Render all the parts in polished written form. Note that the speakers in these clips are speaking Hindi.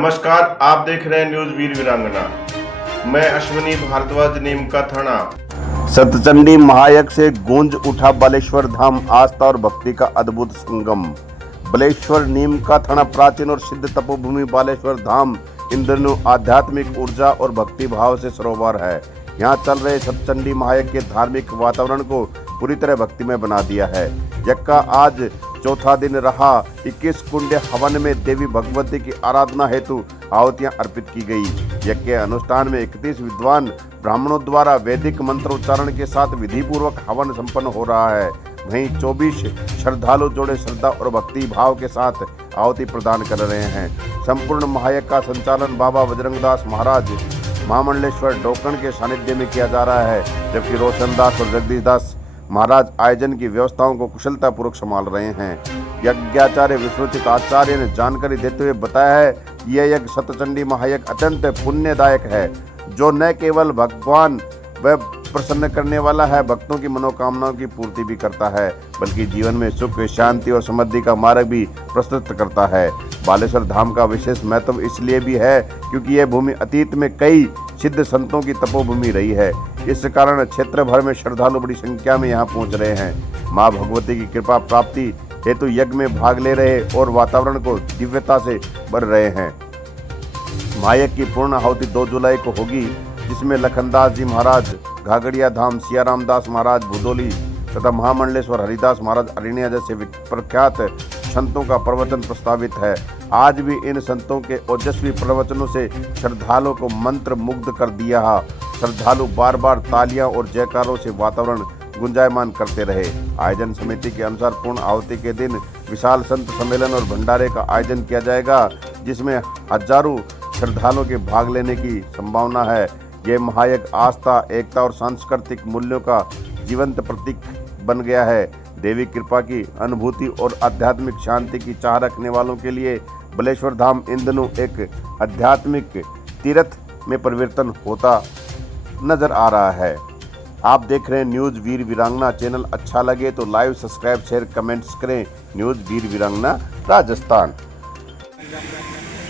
नमस्कार, आप देख रहे हैं न्यूज वीर वीरांगना। मैं अश्विनी भारद्वाज, नीम का थाना। सतचंडी महायज्ञ से गूंज उठा बालेश्वर धाम, आस्था और भक्ति का अद्भुत संगम। बालेश्वर नीम का थाना प्राचीन और सिद्ध तपोभूमि बालेश्वर धाम इन दिनों आध्यात्मिक ऊर्जा और भक्ति भाव से सरोवर है। यहाँ चल रहे सतचंडी महायज्ञ के धार्मिक वातावरण को पूरी तरह भक्तिमय बना दिया है। यज्ञ का आज चौथा दिन रहा। 21 कुंड हवन में देवी भगवती की आराधना हेतु आहुतियां अर्पित की गई। यज्ञ के अनुष्ठान में 31 विद्वान ब्राह्मणों द्वारा वैदिक मंत्रोच्चारण के साथ विधि पूर्वक हवन संपन्न हो रहा है। वहीं 24 श्रद्धालु जोड़े श्रद्धा और भक्ति भाव के साथ आहुति प्रदान कर रहे हैं। संपूर्ण महायज्ञ का संचालन बाबा बजरंगदास महाराज महामंडलेश्वर डोकन के सानिध्य में किया जा रहा है, जबकि रोशनदास और जगदीश दास महाराज आयोजन की व्यवस्थाओं को कुशलतापूर्वक संभाल रहे हैं। यज्ञाचार्य विश्वचित आचार्य ने जानकारी देते हुए बताया है कि यह यज्ञ सतचंडी महायज्ञ अत्यंत पुण्यदायक है, जो न केवल भगवान व प्रसन्न करने वाला है, भक्तों की मनोकामनाओं की पूर्ति भी करता है, बल्कि जीवन में सुख, शांति और समृद्धि का मार्ग भी प्रस्तुत करता है। बालेश्वर धाम का विशेष महत्व इसलिए भी है क्योंकि यह भूमि अतीत में कई सिद्ध संतों की तपोभूमि रही है। इस कारण क्षेत्र भर में श्रद्धालु बड़ी संख्या में यहाँ पहुँच रहे हैं। माँ भगवती की कृपा प्राप्ति हेतु यज्ञ में भाग ले रहे और वातावरण को दिव्यता से भर रहे हैं। महायज्ञ की पूर्ण आहुति 2 जुलाई को होगी, जिसमें लखनदास जी महाराज घाघड़िया धाम, सियाराम दास महाराज भुदोली तथा महामंडलेश्वर हरिदास महाराज अरण्या जैसे प्रख्यात संतों का प्रवचन प्रस्तावित है। आज भी इन संतों के ओजस्वी प्रवचनों से श्रद्धालुओं को मंत्र मुग्ध कर दिया। श्रद्धालु बार बार तालियां और जयकारों से वातावरण गुंजायमान करते रहे। आयोजन समिति के अनुसार पूर्ण आहुति के दिन विशाल संत सम्मेलन और भंडारे का आयोजन किया जाएगा, जिसमें हजारों श्रद्धालुओं के भाग लेने की संभावना है। यह महायज्ञ आस्था, एकता और सांस्कृतिक मूल्यों का जीवंत प्रतीक बन गया है। देवी कृपा की अनुभूति और आध्यात्मिक शांति की चाह रखने वालों के लिए बालेश्वर धाम इन दिनों एक आध्यात्मिक तीर्थ में परिवर्तन होता नजर आ रहा है। आप देख रहे हैं न्यूज वीर वीरांगना। चैनल अच्छा लगे तो लाइव सब्सक्राइब, शेयर, कमेंट्स करें। न्यूज वीर वीरांगना, राजस्थान।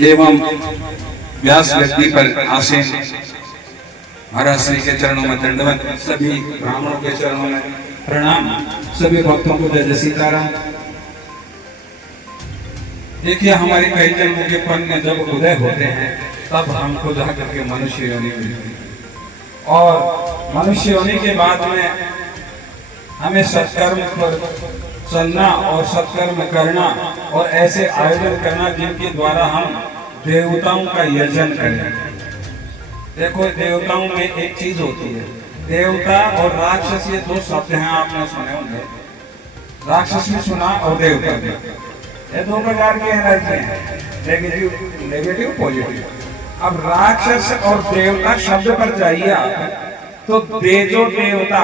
एवं व्यास व्यक्ति पर आसीन महाराज श्री के चरणों में दंडवत, सभी ब्राह्मणों के चरणों में प्रणाम, सभी भक्तों को जय सीताराम। देखिए, हमारे कई जन्मों के पुण्य जब उदय होते हैं तब हमको जा करके मनुष्य योनि मिलती है, और मनुष्य योनि के बाद में हमें सत्कर्म पर चलना और सत्कर्म करना और ऐसे आयोजन करना जिनके द्वारा हम देवताओं का यजन करें। देखो, देवताओं में एक चीज होती है, देवता और राक्षस, ये 2 शब्द हैं, आपने सुने होंगे। राक्षस भी सुना और देवता भी। ये 2 प्रकार की एनर्जी हैं, नेगेटिव पॉजिटिव। अब राक्षस और देवता शब्द पर जाइए आप, तो जो देवता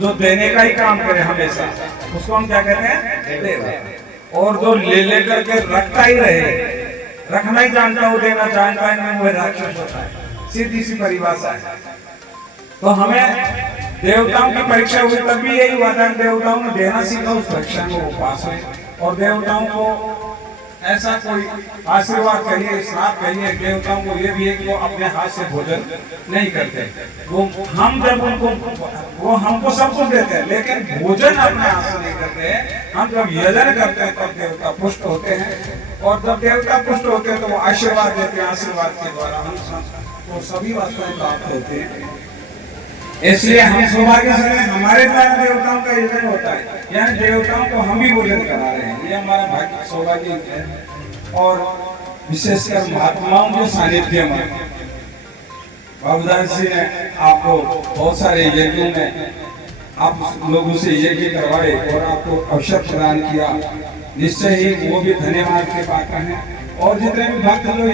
जो देने का ही काम करे हमेशा, उसको हम क्या कहते हैं? देवता। और जो ले करके रखता ही रहे, रखना ही जानता हो, देना जानता है, वो राक्षस होता है। सीधी सी परिभाषा है। तो हमें देवताओं की परीक्षा हुई तब भी यही हुआ था, देवताओं ने देना सीखा, उस परीक्षा में वो पास हुए। और देवताओं को ऐसा कोई आशीर्वाद कहिए, श्राप कहिए, देवताओं को ये भी है कि वो अपने हाथ से भोजन नहीं करते। वो हम जब उनको, वो हमको सब कुछ देते हैं, लेकिन भोजन अपने हाथ से नहीं करते। हम जब यजन करते हैं तब देवता पुष्ट होते हैं, और जब देवता पुष्ट होते हैं तो वो आशीर्वाद देते हैं। आशीर्वाद के द्वारा हम तो सभी वस्तुएं प्राप्त होते हैं। इसलिए हम सौभाग्यशाली हैं, हमारे द्वारा देवताओं का यजन होता है, यानी देवताओं को हम भी भोजन करा रहे हैं। ये हमारा भाग्य, सौभाग्य है। और विशेषकर महात्माओं के सानिध्य में बाबूदास जी ने आपको बहुत सारे यज्ञों में आप लोगों से यज्ञ करवाए और आपको अवसर प्रदान किया। निश्चय ही वो भी धन्यवाद के पात्र हैं। और जितने भी भक्त लोग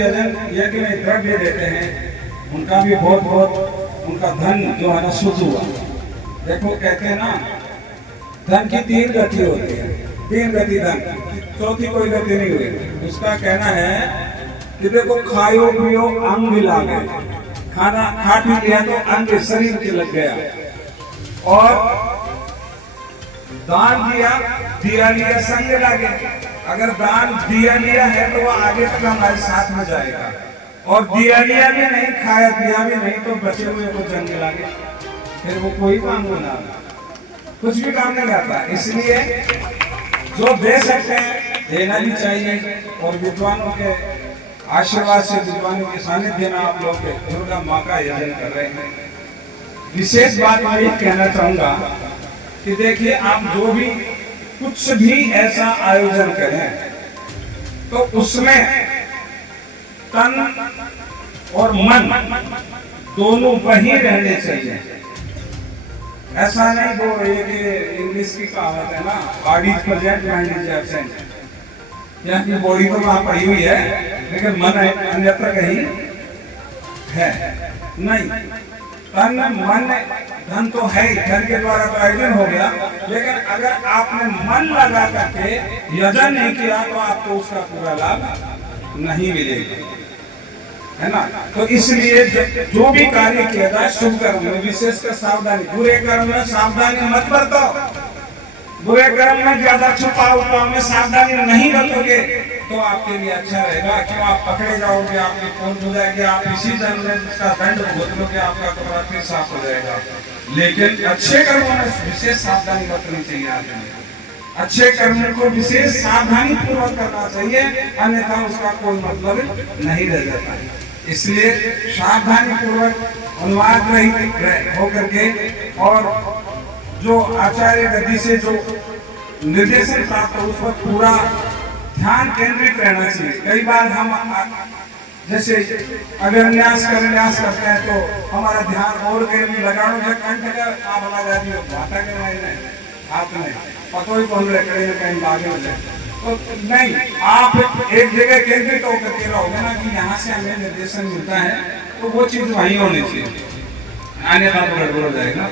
यज्ञ में द्रव्य देते हैं, उनका भी बहुत बहुत, उनका धन जो है ना शुद्ध हुआ। देखो, कहते हैं ना, धन की 3 गति होती है, 3 गति धन, चौथी कोई गति नहीं हुई। उसका कहना है कि देखो, खाओ पियो अंग भी लागे, खाना खा पी लिया तो अंग शरीर के लग गया, और दान दिया, दिया लिया संग लगे। अगर दान दिया लिया है तो वो आगे तक हमारे साथ में जाएगा, और दिया लिया भी नहीं, खाया पिया भी नहीं, तो बचे हुए को जंग लगे, फिर वो कोई काम ना, कुछ भी काम नहीं आता। इसलिए जो दे सकते हैं देना भी चाहिए, और विद्वानों के आशीर्वाद से, विद्वानों के सानिध्य में आप लोग दुर्गा माँ का आयोजन कर रहे हैं। विशेष बात मैं ये कहना चाहूंगा कि देखिए, आप जो भी कुछ भी ऐसा आयोजन करें तो उसमें तन और मन दोनों वही रहने चाहिए। ऐसा नहीं वो एक इंग्लिश की कहावत है ना, body is present mind is absent, यानी बॉडी तो वहां पड़ी हुई है लेकिन मन अन्यत्र कहीं है नहीं। तन मन धन तो है ही, धन के द्वारा तो आयोजन हो गया, लेकिन अगर आपने मन लगा करके यजन नहीं किया तो आपको उसका पूरा लाभ नहीं मिलेगा, है ना। तो इसलिए जो भी कार्य किया जाए शुभ कर्म में विशेषकर सावधानी, बुरे कर्म में सावधानी मत बरतो। बुरे कर्म में ज्यादा छुपाओ में सावधानी नहीं बरतोगे तो आपके लिए अच्छा रहेगा। क्यों आप पकड़े जाओगे, आपकी खोज हो जाएगी, आप इसी जन्म में उसका दंड भुगतोगे, आपका कपड़ा फिर साफ हो जाएगा। लेकिन अच्छे कर्मों में विशेष सावधानी बरतनी चाहिए आदमी, अच्छे कर्म को विशेष सावधानी पूर्वक करना चाहिए, अन्यथा उसका कोई मतलब नहीं रह जाता। इसलिए सावधानी पूर्वक अनुवाद रहित होकर के, और जो आचार्य गति से जो निर्देशन प्राप्त हो उस पर पूरा ध्यान केंद्रित रहना चाहिए। कई बार हम जैसे अगर न्यास करते हैं तो हमारा ध्यान और कहीं लगाओ जब कंठ का आप लगा दियो भाटा के हाथ में पतो ही कौन रहे कहीं आगे हो जाए तो नहीं, आप एक जगह केंद्रित होकर के रहोगे ना कि यहाँ से हमें निर्देशन मिलता है, तो वो चीज वहीं होनी चाहिए, अन्यथा तो गड़बड़ हो जाएगा।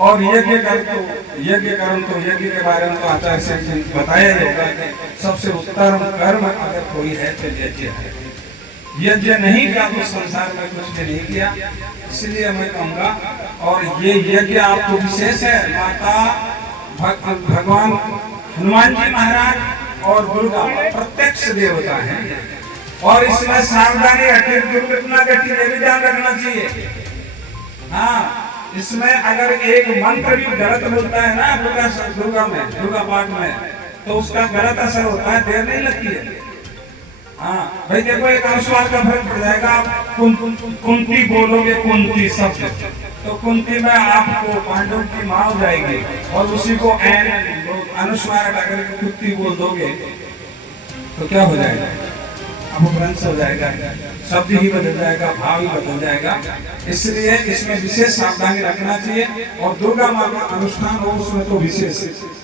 और यज्ञ कर्म तो यज्ञ के बारे में तो आचार्य से बताया होगा कि सबसे उत्तम कर्म अगर कोई है तो यज्ञ है। यज्ञ नहीं किया तो संसार में कुछ भी नहीं किया। इसलिए मैं कहूँगा, और ये यज्ञ आपको विशेष है, माता भगवान हनुमान जी महाराज और दुर्गा प्रत्यक्ष देवता है, और इसमें सावधानी रखिए, दुर्घटना घटी ये भी ध्यान रखना चाहिए। हाँ, इसमें अगर एक मंत्र भी गलत बोलता है ना दुर्गा पाठ में, तो उसका गलत असर होता है, देर नहीं लगती है। हाँ भाई देखो, एक अनुस्वार का फर्क पड़ जाएगा। आप कुंती बोलोगे, कुंती शब्द, तो कुंती में आपको पांडव की माँ हो जाएगी, और उसी को अनुस्वार अगर कुत्ती बोल दोगे तो क्या हो जाएगा, अब भ्रंश हो जाएगा, शब्द ही बदल जाएगा, भाव ही बदल जाएगा। इसलिए इसमें विशेष सावधानी रखना चाहिए। और दुर्गा माँ का अनुष्ठान हो उसमें तो विशेष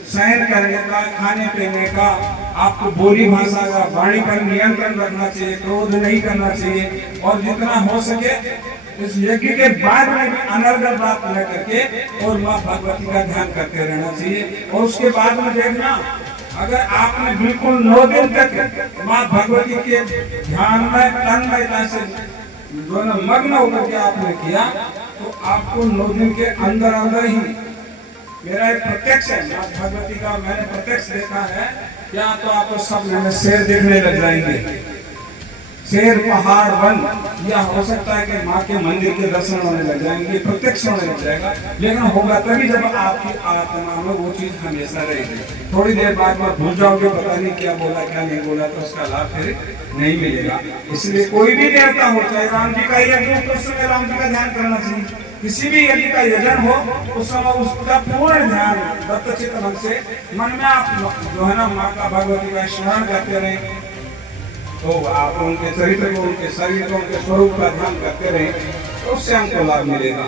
शयन करने का, खाने पीने का, आपको बोली भाषा का, वाणी पर नियंत्रण रखना चाहिए, क्रोध नहीं करना चाहिए, और जितना हो सके इस यज्ञ के बाद में भी अनर्गल बात न करके और माँ भगवती का ध्यान करते रहना चाहिए। और उसके बाद में देखना, अगर आपने बिल्कुल 9 दिन तक माँ भगवती के ध्यान में तन्मयता से दोनों मग्न होकर के आपने किया, तो आपको 9 दिन के अंदर ही, मेरा एक प्रत्यक्ष है माँ भगवती का, मैंने प्रत्यक्ष देखा है, या तो आप सब में शेर देखने लग जाएंगे, शेर, पहाड़, वन, या हो सकता है कि माँ के मंदिर के दर्शन होने लग जाएंगे, प्रत्यक्ष होने लग जाएगा। लेकिन होगा तभी जब आपकी आत्मा में वो चीज हमेशा रहेगी। थोड़ी देर बाद में भूल जाओगे, पता नहीं क्या बोला क्या नहीं बोला, तो उसका लाभ फिर नहीं मिलेगा। इसलिए कोई भी देवता हो, चाहे राम जी का यज्ञ हो, तो उस समय राम जी का ध्यान करना चाहिए। किसी भी यज्ञ का यजन हो उस समय उसका पूर्ण ध्यान दत्तचित्त मन से मन में आप जो है ना माँ का भगवती का स्मरण करते रहे, तो आप उनके चरित्र को, उनके शरीर को, उनके स्वरूप का ध्यान करते रहे, तो उससे हमको लाभ मिलेगा।